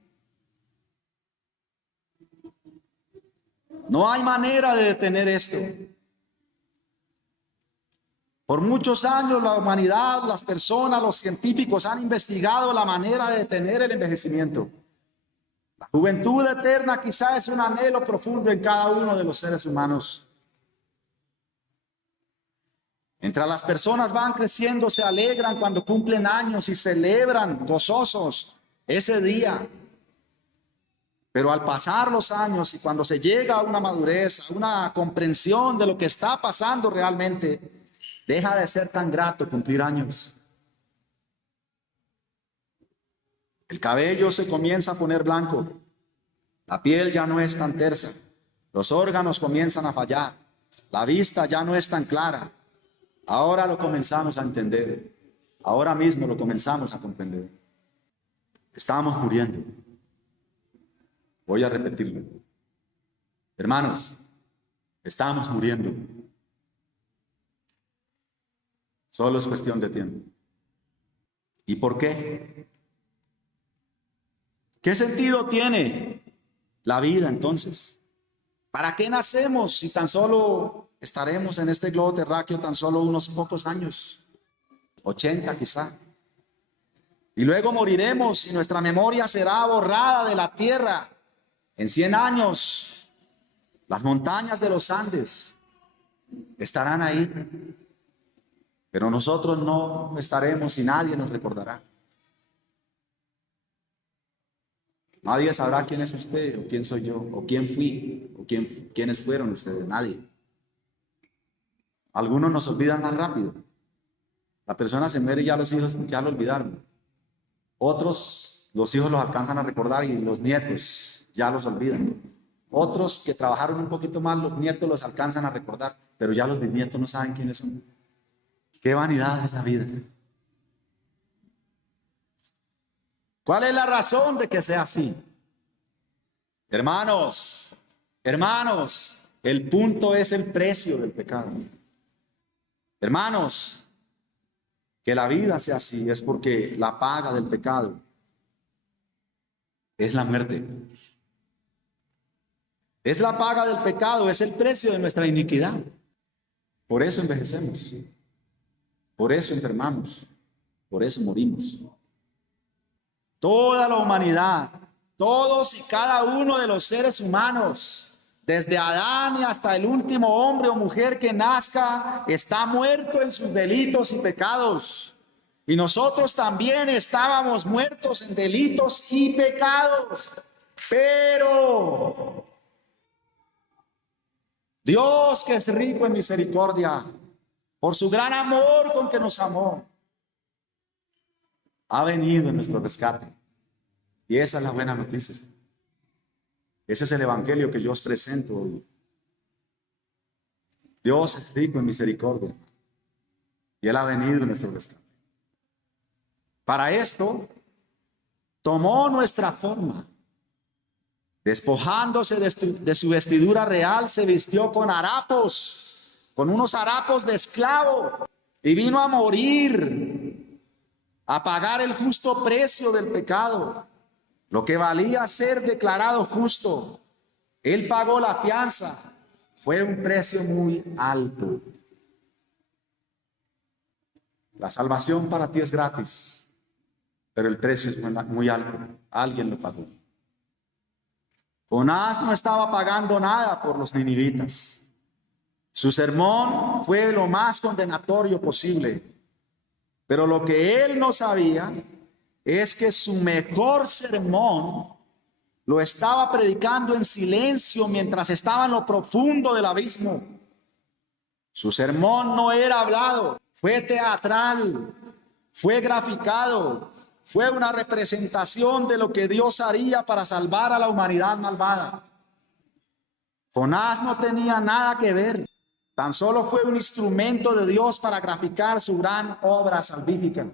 No hay manera de detener esto. Por muchos años la humanidad, las personas, los científicos han investigado la manera de detener el envejecimiento. La juventud eterna quizá es un anhelo profundo en cada uno de los seres humanos. Mientras las personas van creciendo, se alegran cuando cumplen años y celebran gozosos ese día. Pero al pasar los años y cuando se llega a una madurez, a una comprensión de lo que está pasando realmente, deja de ser tan grato cumplir años. El cabello se comienza a poner blanco. La piel ya no es tan tersa. Los órganos comienzan a fallar. La vista ya no es tan clara. Ahora lo comenzamos a entender. Ahora mismo lo comenzamos a comprender. Estamos muriendo. Voy a repetirlo. Hermanos, estamos muriendo. Solo es cuestión de tiempo. ¿Y por qué? ¿Qué sentido tiene la vida entonces? ¿Para qué nacemos si tan solo estaremos en este globo terráqueo tan solo unos pocos años, 80 quizá. Y luego moriremos y nuestra memoria será borrada de la tierra. En 100 años, las montañas de los Andes estarán ahí. Pero nosotros no estaremos y nadie nos recordará. Nadie sabrá quién es usted o quién soy yo o quién fui o quiénes fueron ustedes. Nadie. Algunos nos olvidan más rápido. La persona se muere y ya los hijos ya lo olvidaron. Otros, los hijos los alcanzan a recordar y los nietos ya los olvidan. Otros que trabajaron un poquito más, los nietos los alcanzan a recordar, pero ya los bisnietos no saben quiénes son. Qué vanidad es la vida. ¿Cuál es la razón de que sea así? Hermanos, el punto es el precio del pecado. Hermanos, que la vida sea así es porque la paga del pecado es la muerte. Es la paga del pecado, es el precio de nuestra iniquidad. Por eso envejecemos, por eso enfermamos, por eso morimos. Toda la humanidad, todos y cada uno de los seres humanos, desde Adán y hasta el último hombre o mujer que nazca, está muerto en sus delitos y pecados. Y nosotros también estábamos muertos en delitos y pecados. Pero Dios, que es rico en misericordia, por su gran amor con que nos amó, ha venido en nuestro rescate. Y esa es la buena noticia. Ese es el evangelio que yo os presento hoy. Dios es rico en misericordia y Él ha venido en nuestro rescate. Para esto, tomó nuestra forma. Despojándose de su vestidura real, se vistió con harapos, con unos harapos de esclavo, y vino a morir, a pagar el justo precio del pecado, lo que valía ser declarado justo. Él pagó la fianza, fue un precio muy alto. La salvación para ti es gratis, pero el precio es muy alto. Alguien lo pagó. Jonás no estaba pagando nada por los ninivitas. Su sermón fue lo más condenatorio posible. Pero lo que él no sabía es que su mejor sermón lo estaba predicando en silencio mientras estaba en lo profundo del abismo. Su sermón no era hablado, fue teatral, fue graficado. Fue una representación de lo que Dios haría para salvar a la humanidad malvada. Jonás no tenía nada que ver, tan solo fue un instrumento de Dios para graficar su gran obra salvífica.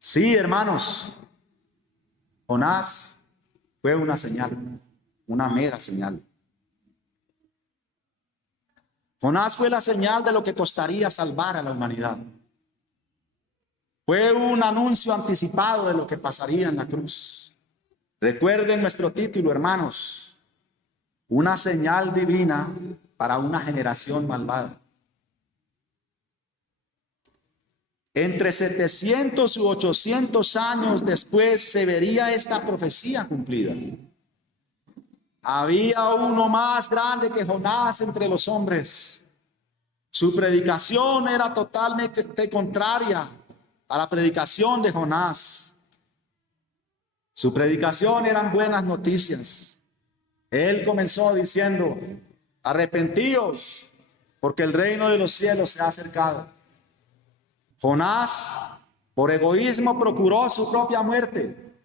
Sí, hermanos, Jonás fue una señal, una mera señal. Jonás fue la señal de lo que costaría salvar a la humanidad. Fue un anuncio anticipado de lo que pasaría en la cruz. Recuerden nuestro título, hermanos: una señal divina para una generación malvada. Entre 700 u 800 años después se vería esta profecía cumplida. Había uno más grande que Jonás entre los hombres. Su predicación era totalmente contraria a la predicación de Jonás. Su predicación eran buenas noticias. Él comenzó diciendo: arrepentíos, porque el reino de los cielos se ha acercado. Jonás, por egoísmo, procuró su propia muerte,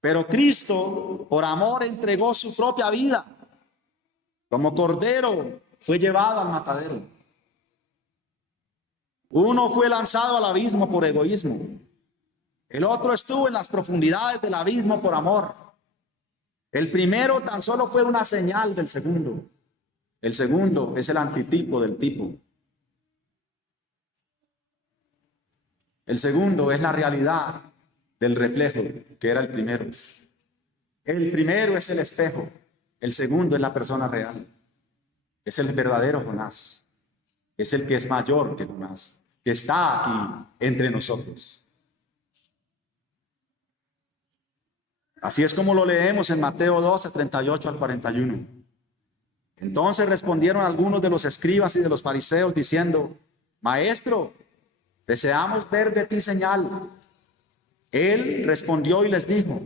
pero Cristo, por amor, entregó su propia vida. Como cordero, fue llevado al matadero. Uno fue lanzado al abismo por egoísmo. El otro estuvo en las profundidades del abismo por amor. El primero tan solo fue una señal del segundo. El segundo es el antitipo del tipo. El segundo es la realidad del reflejo, que era el primero. El primero es el espejo El segundo es la persona real. Es el verdadero Jonás. Es el que es mayor que Jonás, que está aquí entre nosotros. Así es como lo leemos en Mateo 12, 38 al 41. Entonces respondieron algunos de los escribas y de los fariseos diciendo: Maestro, deseamos ver de ti señal. Él respondió y les dijo: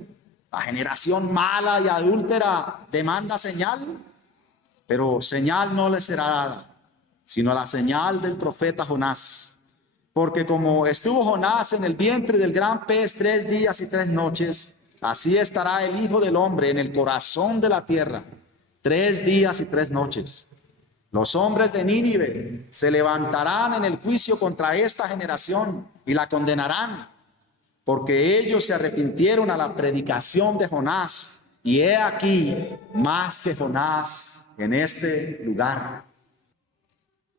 la generación mala y adúltera demanda señal, pero señal no les será dada, sino la señal del profeta Jonás. Porque como estuvo Jonás en el vientre del gran pez 3 días y 3 noches, así estará el Hijo del Hombre en el corazón de la tierra 3 días y 3 noches. Los hombres de Nínive se levantarán en el juicio contra esta generación y la condenarán, porque ellos se arrepintieron a la predicación de Jonás, y he aquí más que Jonás en este lugar.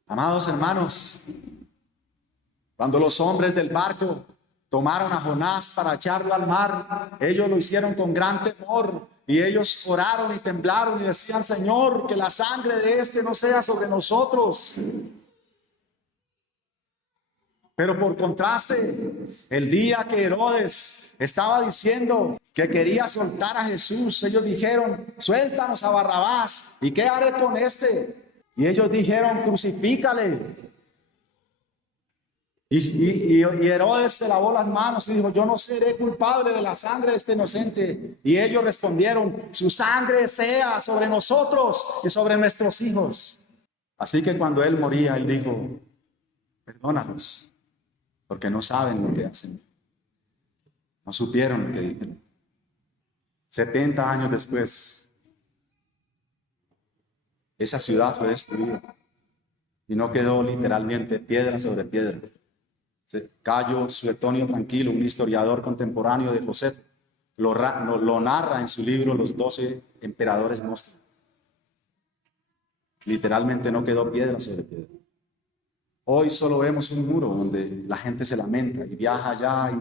Amados hermanos, cuando los hombres del barco tomaron a Jonás para echarlo al mar, ellos lo hicieron con gran temor, y ellos oraron y temblaron y decían: Señor, que la sangre de este no sea sobre nosotros. Pero por contraste, el día que Herodes estaba diciendo que quería soltar a Jesús, ellos dijeron: suéltanos a Barrabás, ¿y qué haré con este? Y ellos dijeron: crucifícale. Y Herodes se lavó las manos y dijo: yo no seré culpable de la sangre de este inocente. Y ellos respondieron: su sangre sea sobre nosotros y sobre nuestros hijos. Así que cuando él moría, él dijo: perdónalos, porque no saben lo que hacen. No supieron lo que dijeron. 70 años después, esa ciudad fue destruida y no quedó literalmente piedra sobre piedra. Cayo Suetonio Tranquilo, un historiador contemporáneo de José, lo narra en su libro Los 12 emperadores Mostra. Literalmente no quedó piedra sobre piedra. Hoy solo vemos un muro donde la gente se lamenta y viaja allá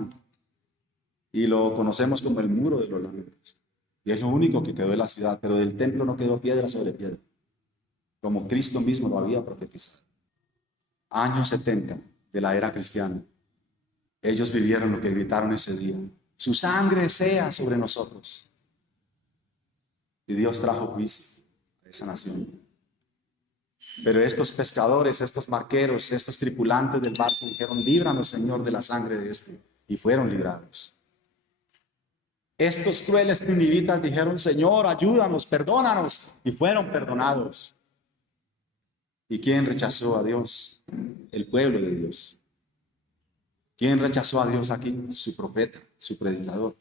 y lo conocemos como el muro de los lamentos. Y es lo único que quedó de la ciudad, pero del templo no quedó piedra sobre piedra, como Cristo mismo lo había profetizado. Años 70 de la era cristiana. Ellos vivieron lo que gritaron ese día: su sangre sea sobre nosotros. Y Dios trajo juicio a esa nación. Pero estos pescadores, estos barqueros, estos tripulantes del barco dijeron: líbranos, Señor, de la sangre de este. Y fueron librados. Estos crueles ninivitas dijeron: Señor, ayúdanos, perdónanos. Y fueron perdonados. ¿Y quién rechazó a Dios? El pueblo de Dios. ¿Quién rechazó a Dios aquí? Su profeta, su predicador.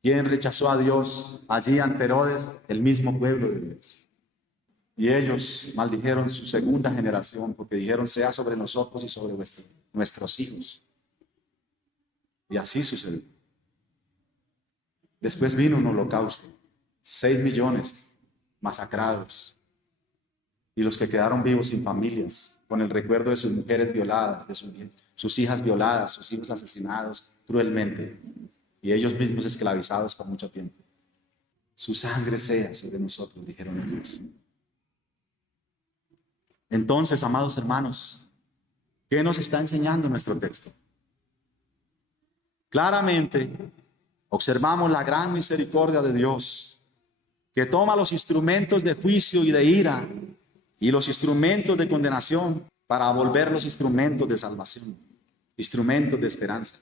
¿Quién rechazó a Dios allí ante Herodes? El mismo pueblo de Dios. Y ellos maldijeron su segunda generación, porque dijeron: sea sobre nosotros y sobre nuestros hijos. Y así sucedió. Después vino un holocausto, 6 millones masacrados, y los que quedaron vivos sin familias, con el recuerdo de sus mujeres violadas, de sus hijas violadas, sus hijos asesinados cruelmente, y ellos mismos esclavizados por mucho tiempo. Su sangre sea sobre nosotros, dijeron ellos. Entonces, amados hermanos, ¿qué nos está enseñando nuestro texto? Claramente observamos la gran misericordia de Dios, que toma los instrumentos de juicio y de ira y los instrumentos de condenación para volverlos instrumentos de salvación, instrumentos de esperanza.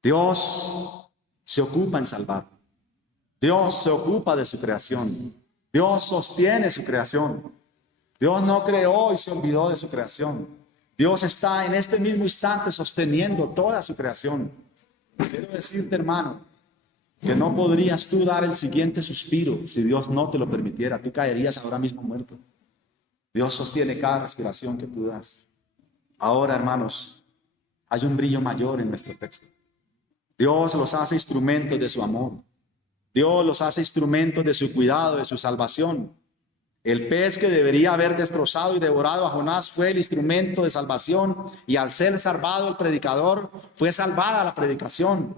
Dios se ocupa en salvar. Dios se ocupa de su creación. Dios sostiene su creación. Dios no creó y se olvidó de su creación. Dios está en este mismo instante sosteniendo toda su creación. Quiero decirte, hermano, que no podrías tú dar el siguiente suspiro si Dios no te lo permitiera. Tú caerías ahora mismo muerto. Dios sostiene cada respiración que tú das. Ahora, hermanos, hay un brillo mayor en nuestro texto. Dios los hace instrumentos de su amor. Dios los hace instrumentos de su cuidado, de su salvación. El pez que debería haber destrozado y devorado a Jonás fue el instrumento de salvación, y al ser salvado el predicador, fue salvada la predicación.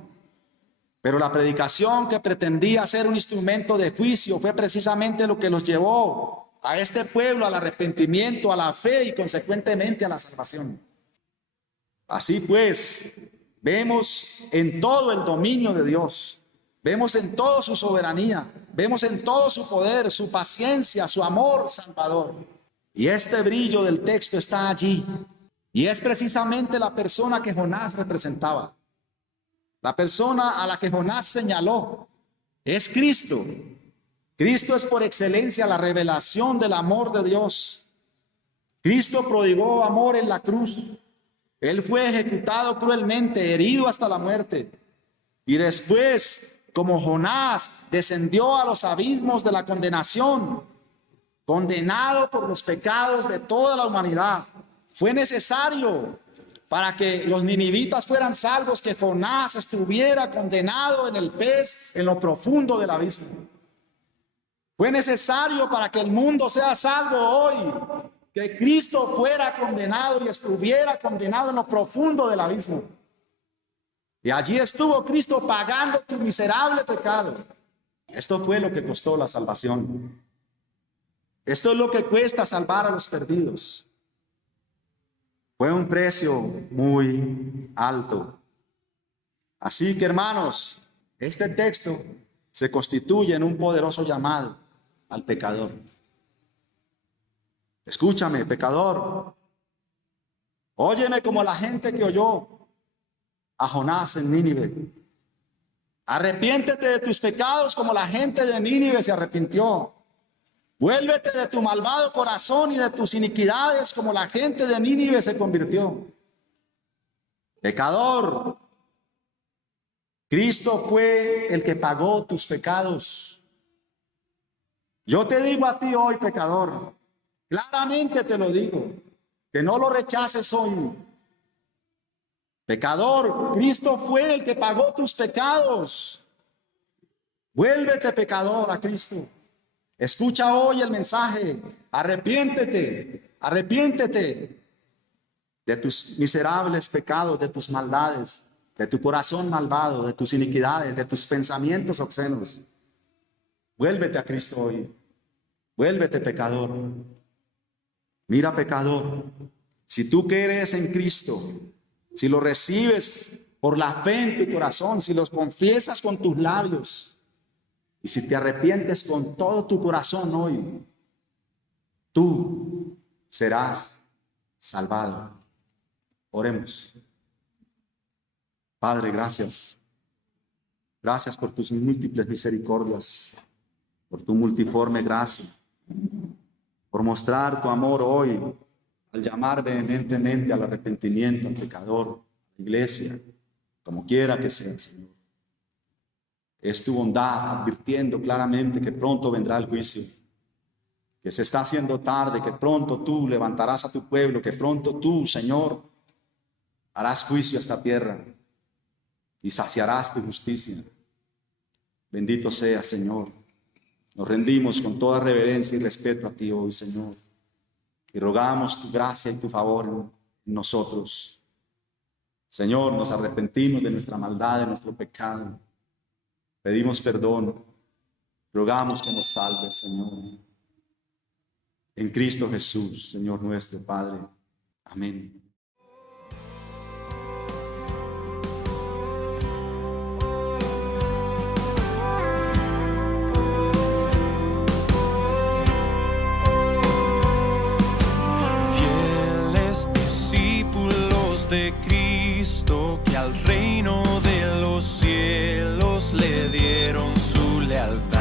Pero la predicación que pretendía ser un instrumento de juicio fue precisamente lo que los llevó a este pueblo al arrepentimiento, a la fe y consecuentemente a la salvación. Así pues, vemos en todo el dominio de Dios, vemos en todo su soberanía, vemos en todo su poder, su paciencia, su amor salvador. Y este brillo del texto está allí. Y es precisamente la persona que Jonás representaba. La persona a la que Jonás señaló es Cristo. Cristo es por excelencia la revelación del amor de Dios. Cristo prodigó amor en la cruz. Él fue ejecutado cruelmente, herido hasta la muerte. Y después, como Jonás, descendió a los abismos de la condenación, condenado por los pecados de toda la humanidad. Fue necesario para que los ninivitas fueran salvos que Jonás estuviera condenado en el pez, en lo profundo del abismo. Fue necesario para que el mundo sea salvo hoy, que Cristo fuera condenado y estuviera condenado en lo profundo del abismo. Y allí estuvo Cristo pagando tu miserable pecado. Esto fue lo que costó la salvación. Esto es lo que cuesta salvar a los perdidos. Fue un precio muy alto. Así que, hermanos, este texto se constituye en un poderoso llamado al pecador. Escúchame, pecador. Óyeme como la gente que oyó a Jonás en Nínive. Arrepiéntete de tus pecados como la gente de Nínive se arrepintió. Vuélvete de tu malvado corazón y de tus iniquidades como la gente de Nínive se convirtió. Pecador, Cristo fue el que pagó tus pecados. Yo te digo a ti hoy, pecador, claramente te lo digo, que no lo rechaces hoy. Pecador, Cristo fue el que pagó tus pecados. Vuélvete, pecador, a Cristo. Escucha hoy el mensaje. Arrepiéntete, arrepiéntete de tus miserables pecados, de tus maldades, de tu corazón malvado, de tus iniquidades, de tus pensamientos obscenos. Vuélvete a Cristo hoy. Vuélvete, pecador. Mira, pecador, si tú crees en Cristo, si lo recibes por la fe en tu corazón, si los confiesas con tus labios, y si te arrepientes con todo tu corazón hoy, tú serás salvado. Oremos. Padre, gracias. Gracias por tus múltiples misericordias, por tu multiforme gracia, por mostrar tu amor hoy al llamar vehementemente al arrepentimiento al pecador, a la iglesia, como quiera que sea, Señor. Es tu bondad advirtiendo claramente que pronto vendrá el juicio, que se está haciendo tarde, que pronto tú levantarás a tu pueblo, que pronto tú, Señor, harás juicio a esta tierra y saciarás tu justicia. Bendito sea, Señor. Nos rendimos con toda reverencia y respeto a ti hoy, Señor, y rogamos tu gracia y tu favor en nosotros. Señor, nos arrepentimos de nuestra maldad, de nuestro pecado. Pedimos perdón, rogamos que nos salves, Señor. En Cristo Jesús, Señor nuestro Padre. Amén. Fieles discípulos de Cristo que al reino de los cielos le dieron su lealtad.